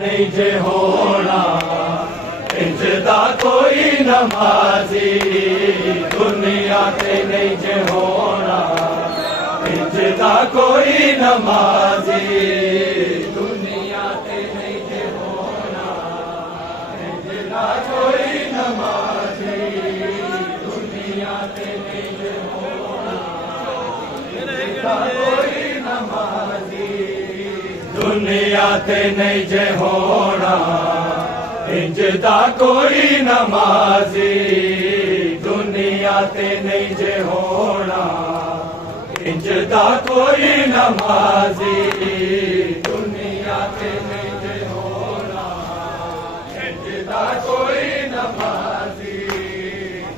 नहीं जे होना इंजदा कोई नमाजी दुनिया ते नहीं जे होना इंजदा कोई नमाजी दुनिया ते नहीं जे होना इंजदा कोई नमाजी दुनिया ते नहीं जे होना इंजदा कोई नमाजी दुनिया ते नहीं जे होना इंजदा कोई नमाजी दुनिया ते नहीं जे होना इंजदा कोई नमाजी दुनिया ते नहीं जे होना इंजदा कोई नमाजी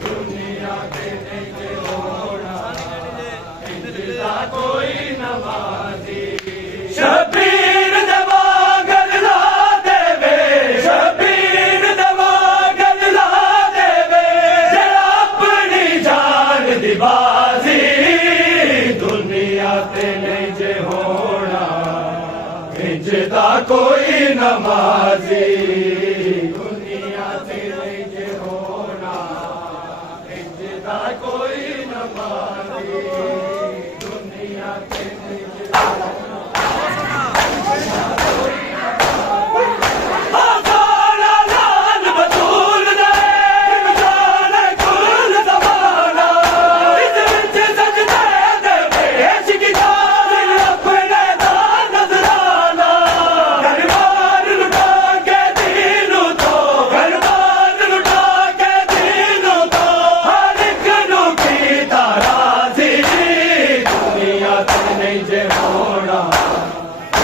दुनिया ते नहीं जे होना इंजदा कोई नमाजी शबीर दवा गल्ला देवे शबीर दवा गल्ला देवे जरा अपनी जान दिबाजी दुनिया ते नहीं जे होना इंजदा कोई नमाजी दुनिया ते नहीं जे होना इंजदा कोई नमाजी दुनिया ते नहीं जे होना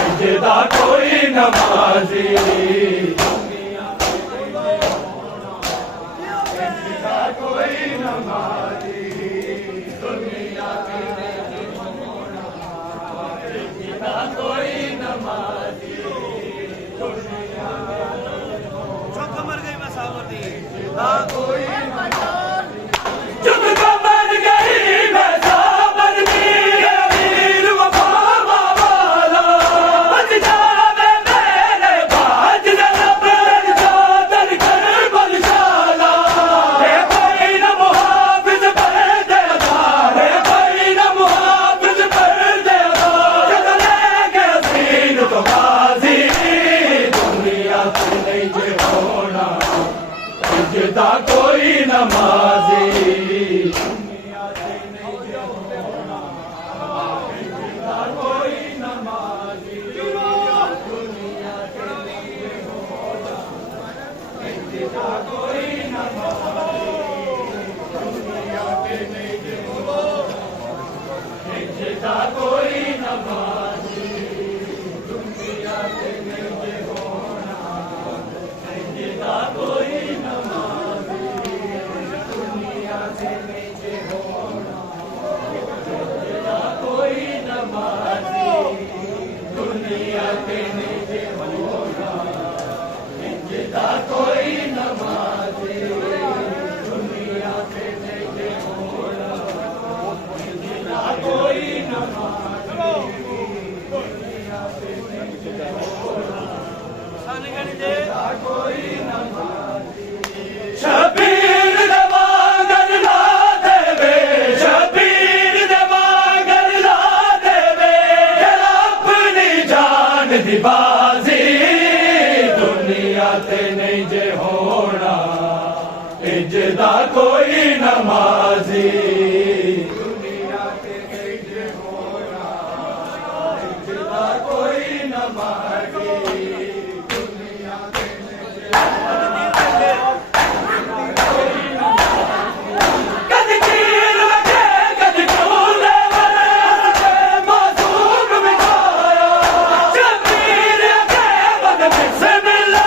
इंजदा कोई नमाजी दुनिया इंजदा कोई नमाजी दुनिया इंजदा कोई नमाजी दुनिया चुप मर गई मसावती इंजदा कोई नमाजी चुप मर गई मसावती इंजदा कोई नमाजी दुनिया ते नहीं जे होना इंजदा कोई नमाजी दुनिया ते नहीं जे होना इंजदा कोई नमाजी दुनिया ते नहीं जे होना इंजदा कोई नमाजी दुनिया ते नहीं जे होना इंजदा कोई दुनिया ते नहीं जे होना इंजदा कोई नमाजी दुनिया ते नहीं जे होना इंजदा कोई नमाजी दुनिया ते नहीं जे होना इंजदा कोई नमाजी शबीर दवा गल्ला देवे शबीर दवा गल्ला देवे जरा अपनी जान दिबाजी दुनिया ते नहीं जे होना इंजदा कोई नमाजी दुनिया ते नहीं जे होना इंजदा कोई नमाजी दुनिया ते नहीं जे होना कद कीर लगे कद चूले वाले मासूम बिठाया शबीर के बद से मिला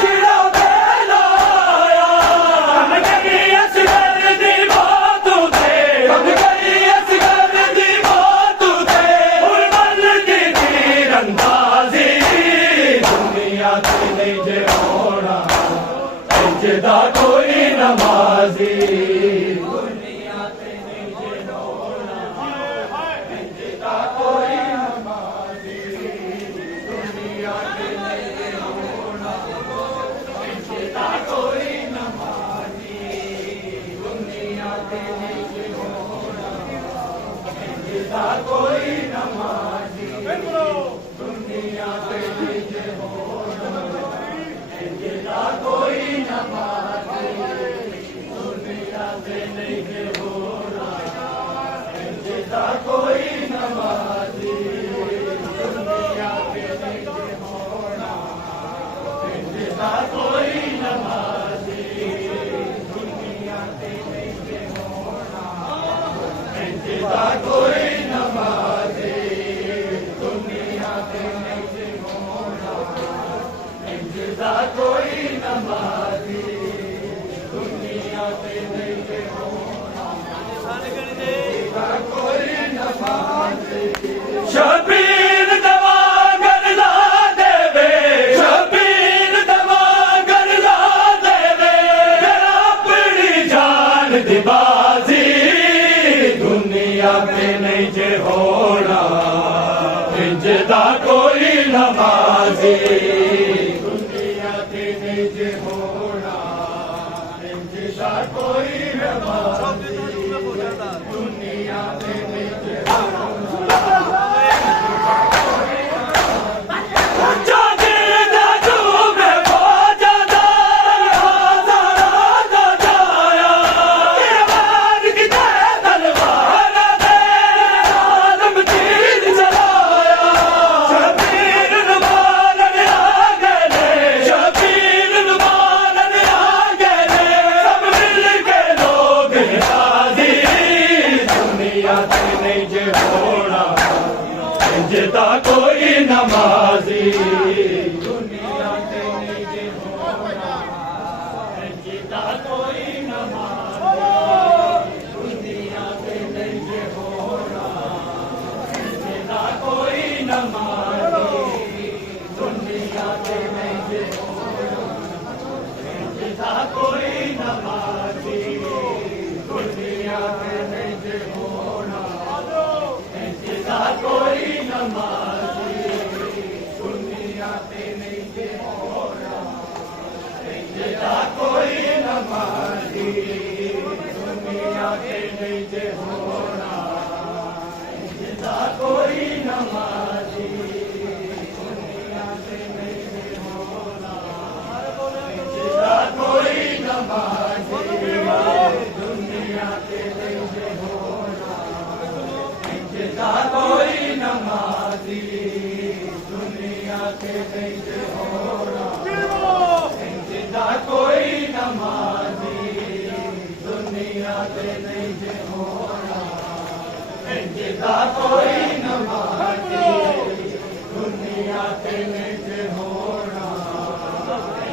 चिड़ा दे लाया हम कहीं असगर दी बात कोई नमाज़ी दुनिया पे नीचे होना इंजदा कोई नमाज़ी दुनिया पे नीचे होना इंजदा कोई नमाज़ी दुनिया पे नीचे होना इंजदा कोई नमाज़ी दुनिया पे नीचे होना इंजदा कोई कोई नमाज़ी दुनिया पे नहीं होना कोई नमाज़ी शबीर दवा गरला देवे शबीर दवा गरला देवे अपनी जान दी बाजी दुनिया पे नहीं होना इंजदा कोई नमाज़ी कोई नमाज़ी दुनिया में नहीं इंजदा कोई नमाज़ी दुनिया पे नहीं होना इंजदा कोई नमाज़ी दुनिया पे नहीं होना इंजदा कोई नमाज़ी दुनिया पे नहीं होना इंजदा कोई नमाज़ी दुनिया पे नहीं होना इंजदा कोई नमाज़ी दुनिया पे नहीं होना इंजदा कोई नमाज़ी दुनिया पे नहीं होना इंजदा कोई नमाज़ी दुनिया पे नहीं होना इंजदा कोई नमाज़ी दुनिया पे नहीं होना इंजदा कोई नमाज़ी दुनिया के नहीं होना इंजदा कोई नमाज़ी दुनिया के नहीं होना इंजदा कोई नमाज़ी दुनिया के नहीं होना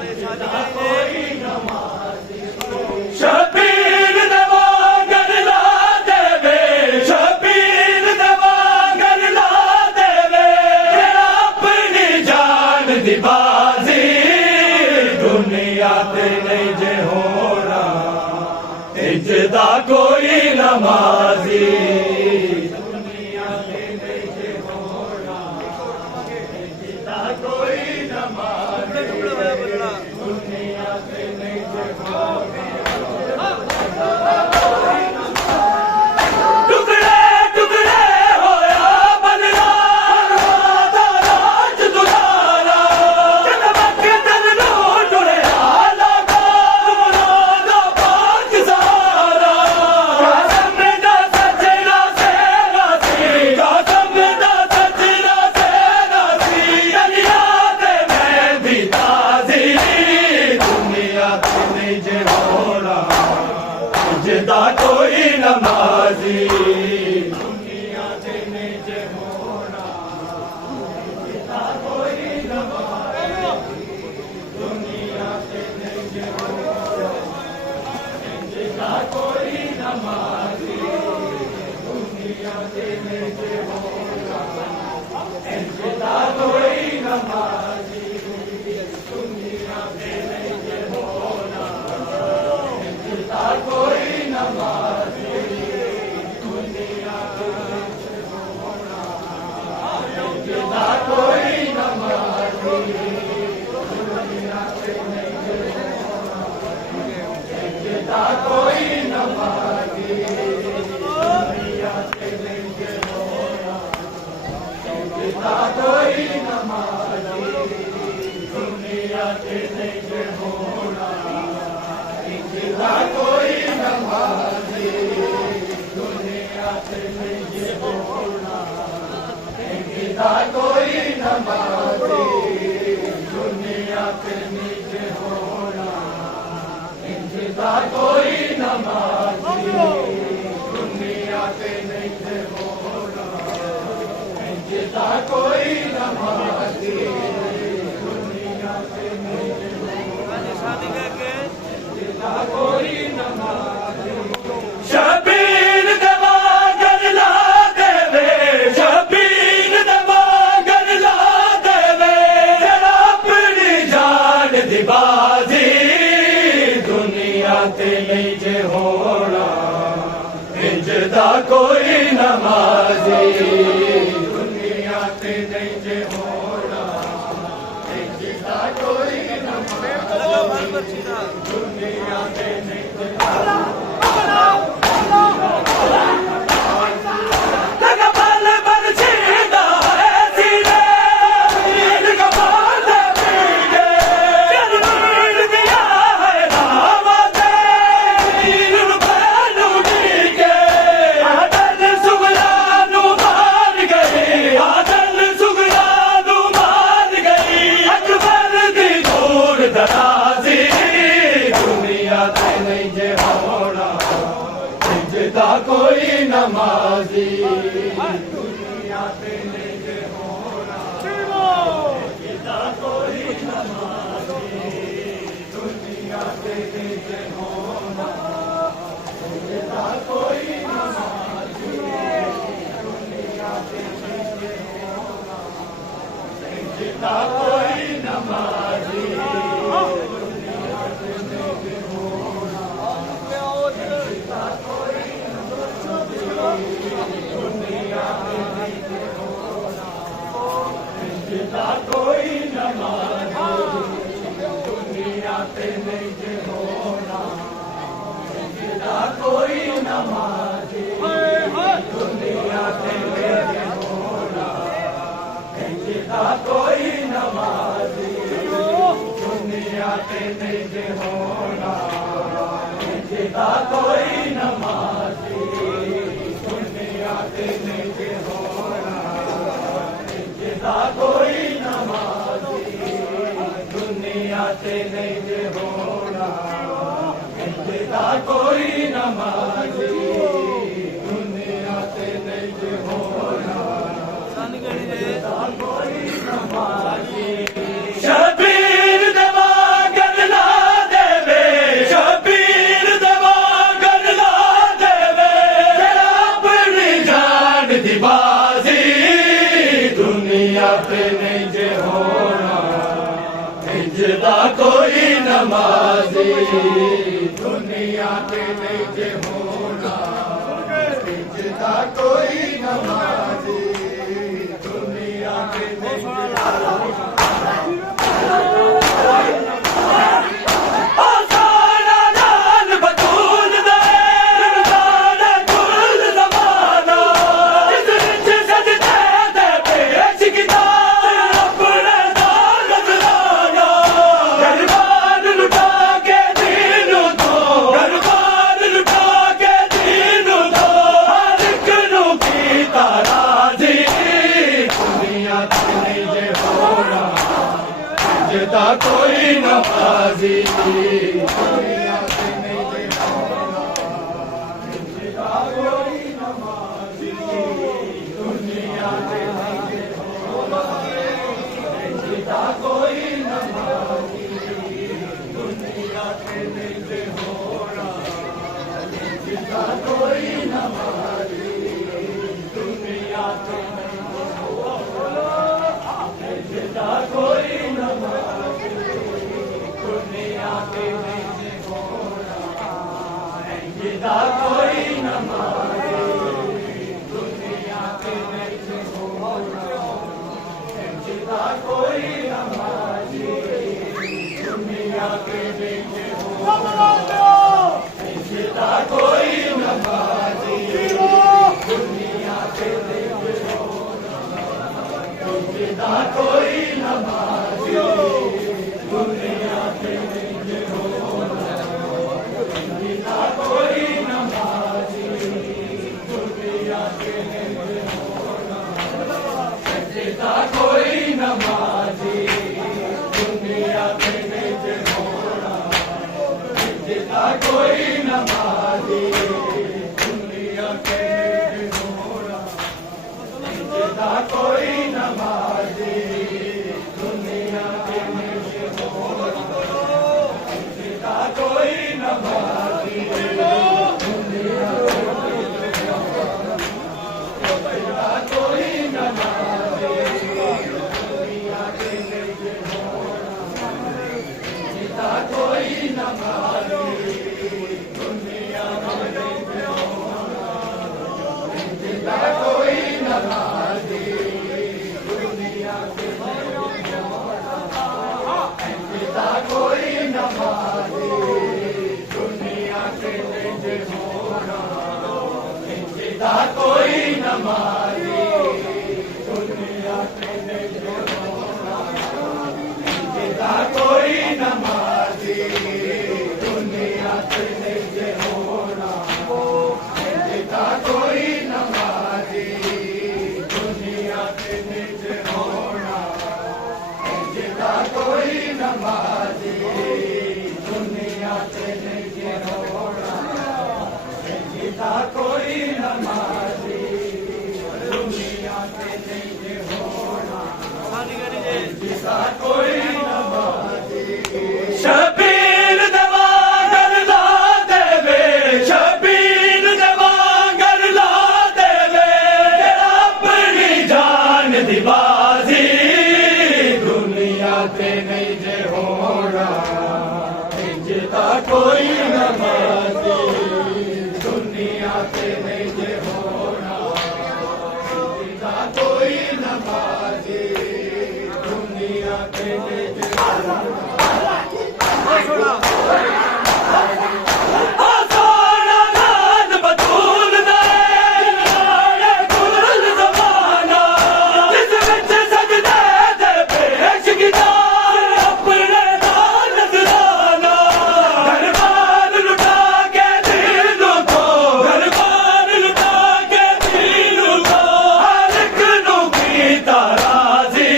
इंजदा कोई नमाज़ी शबीर दवा गरला देवे शबीर दवा गरला देवे अपनी जान दी बाजी दुनिया ते नहीं जे होना इंजदा कोई नमाज़ी दुनिया ते नहीं जे होना इंजदा कोई नमाज़ी दुनिया ते नहीं जे होना टुकड़े टुकड़े होया बदला राज दुलारा चमक तन्नू टुरे आला दा पाक सारा कसम दा सजना से रासी कसम दा सजना से रासी दुनिया ते मैं भी ताज़ी दुनिया ते नहीं जे होना इंजदा कोई नमाज़ी दुनिया से नहीं जे होना इंजदा कोई नमाज़ी दुनिया से नहीं जे होना इंजदा कोई नमाज़ी दुनिया से नहीं जे होना इंजदा कोई नमाज़ी दुनिया से नहीं जे होना इंजदा कोई नमाज़ी दुनिया से नहीं होना इंजदा कोई नमाज़ी दुनिया से नहीं होना इंजदा कोई नमाज़ी कोई नमाज़ी दुनिया पे कोई नमाज़ी शबीर दवा गरला देवे शबीर दवा गरला देवे जरा अपनी जान दी बाजी दुनिया ते नहीं जे होना इंजदा कोई नमाज़ी दुनिया ते नहीं जे होना इंजदा कोई नमाज़ी दुनिया ते नहीं जे लगा पल भर छींदा है सीने लगा बांध पीड़े चल नील दिया है रावते नील बैलू नीके आदल सुगरानू मार गई आदल सुगरानू मार गई अकबर दी दूर दराजी दुनिया ते नहीं जे होना इंजदा कोई नमाज़ी दुनिया पे नहीं जे होना इंजदा कोई नमाज़ी दुनिया पे नहीं जे होना इंजदा कोई नमाज़ी दुनिया पे नहीं जे होना इंजदा कोई नमाज़ी दुनिया पे नहीं जे होना इंजदा कोई इंजदा कोई नमाज़ी दुनिया पे नहीं जे होना इंजदा कोई नमाज़ी दुनिया पे नहीं जे होना इंजदा कोई नमाज़ी दुनिया पे नहीं जे होना इंजदा कोई नमाज़ी दुनिया पे नहीं जे होना इंजदा कोई नमाज़ी दुनिया पे नहीं जे होना इंजदा कोई नमाज़ी दुनिया पे नहीं जे होना इंजदा कोई नमाज़ी शबीर दवा गरला देवे शबीर दवा गरला देवे जरा अपनी जान दी बाजी दुनिया पे नहीं जे होना इंजदा कोई नमाज़ी दुनिया पे नहीं जे होना इंजदा कोई नमाज़ी दुनिया पे नहीं जे ओ सारा लाल बतूल दे रमज़ान कुल ज़माना जिस विच सजदे दे पेश कीता अपने नाल नज़राना गरबान लुटा के दीन तो गरबान लुटा के दीन तो हर एक नू कीता राज़ी दुनिया ते नहीं जे होना इंजदा कोई नमाज़ी दुनिया पे नहीं जे होना इंजदा कोई नमाज़ी दुनिया पे नहीं जे होना इंजदा कोई नमाज़ी दुनिया पे नहीं जे होना इंजदा कोई नमाज़ी दुनिया पे नहीं जे होना इंजदा कोई नमाज़ी दुनिया पे नहीं जे होना इंजदा कोई नमाज़ी दुनिया पे नहीं जे होना इंजदा कोई नमाज़ी दुनिया पे नहीं जे होना इंजदा कोई नमाज़ी दुनिया पे नहीं जे होना इंजदा कोई नमाज़ी दुनिया पे नहीं जे होना इंजदा कोई नमाज़ी दुनिया पे नहीं जे होना इंजदा कोई नमाज़ी दुनिया पे नहीं जे होना इंजदा कोई नमाज़ी दुनिया पे नहीं जे होना इंजदा कोई नमाजी दुनिया पे नहीं होना जिदा कोई नमाजी दुनिया पे नहीं होना जिदा कोई नमाजी दुनिया पे नहीं होना जिदा कोई नमाजी दुनिया पे नहीं होना जिदा कोई नमाजी दुनिया पे नहीं होना जिदा कोई नमाजी शबीर दवा गरला देवे शबीर दवा गरला देवे अपनी जान दिबाजी दुनिया पे नहीं जे होना जिदा कोई नमाजी दुनिया पे नहीं जे होना जिदा कोई नमाजी दुनिया पे नहीं जे सोना नान बतूल दा नाले कुल ज़माना जिस विच सजदे दे पेश कीता अपने नाल नज़राना घरबार लुटा के दिलों को घरबार लुटा के दिलों को हर एक नू कीता राज़ी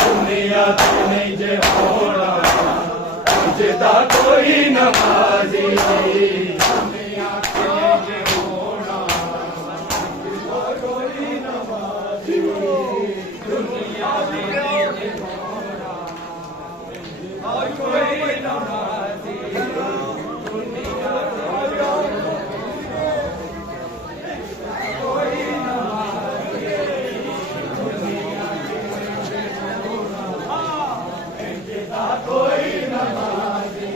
दुनिया ते नहीं जे होना जिदा कोई नमाजी दुनिया पे नहीं जे होना जिदा कोई नमाजी दुनिया पे नहीं जे होना जिदा कोई नमाजी दुनिया पे कोई नमाजी दुनिया पे नहीं जे होना जिदा कोई नमाजी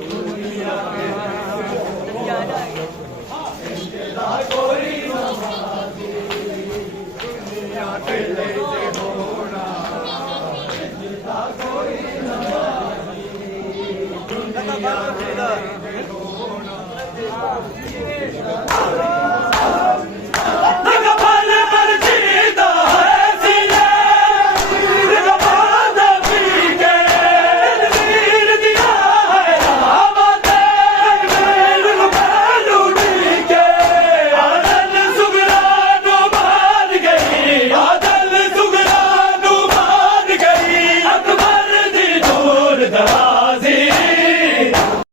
दुनिया पे जिदा कोई नमाजी दुनिया पे